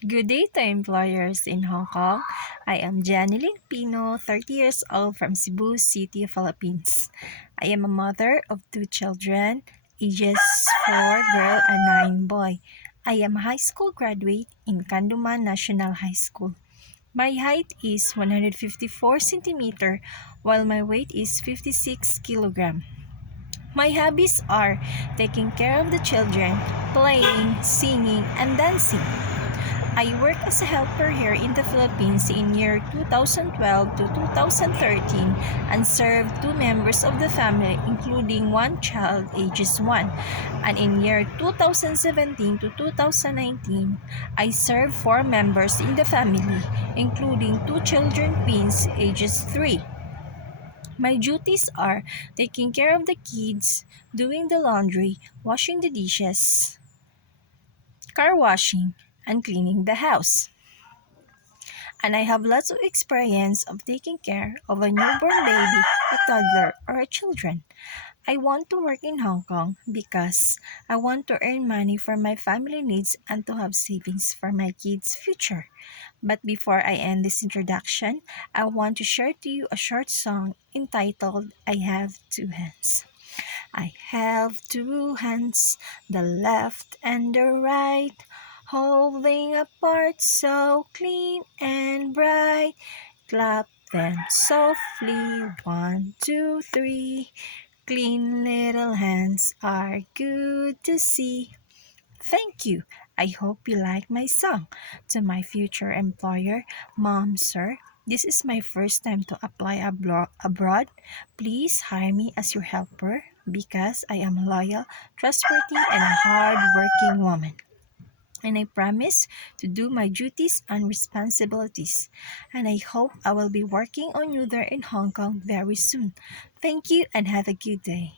Good day to employers in Hong Kong. I am Janeline Pino, 30 years old from Cebu City, Philippines. I am a mother of two children, ages 4 girl and 9 boy. I am a high school graduate in Kanduman National High School. My height is 154 centimeter while my weight is 56 kilogram. My hobbies are taking care of the children, playing, singing, and dancing. I work as a helper here in the Philippines in year 2012 to 2013 and served two members of the family including one child ages 1. And in year 2017 to 2019, I served four members in the family including two children twins ages 3. My duties are taking care of the kids, doing the laundry, washing the dishes, car washing, and cleaning the house. And I have lots of experience of taking care of a newborn baby, a toddler, or a children. I want to work in Hong Kong because I want to earn money for my family needs and to have savings for my kids' future. But before I end this introduction, I want to share to you a short song entitled I Have Two Hands. I have two hands, the left and the right, holding apart so clean and bright. Clap them softly, one, two, three. Clean little hands are good to see. Thank you. I hope you like my song. To my future employer, Mom, sir, this is my first time to apply abroad. Please hire me as your helper because I am loyal, trustworthy, and a hard-working woman. And I promise to do my duties and responsibilities. And I hope I will be working on you there in Hong Kong very soon. Thank you and have a good day.